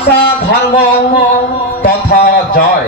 আশা ভাঙ তথা জয়।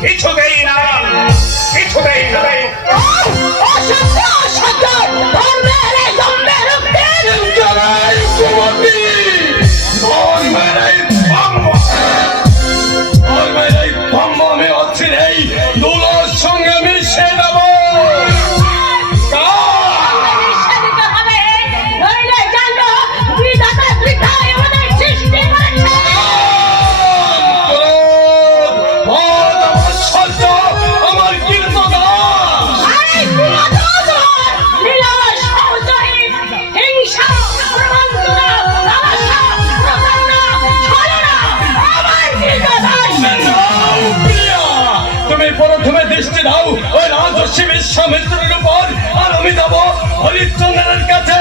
কিছুতেই না। কিছুতেই না। অসত্য অসত্য ধর্মের বিশ্বামিত্রের উপর আর আমি যাব হরিশ্চন্দ্রের কাছে।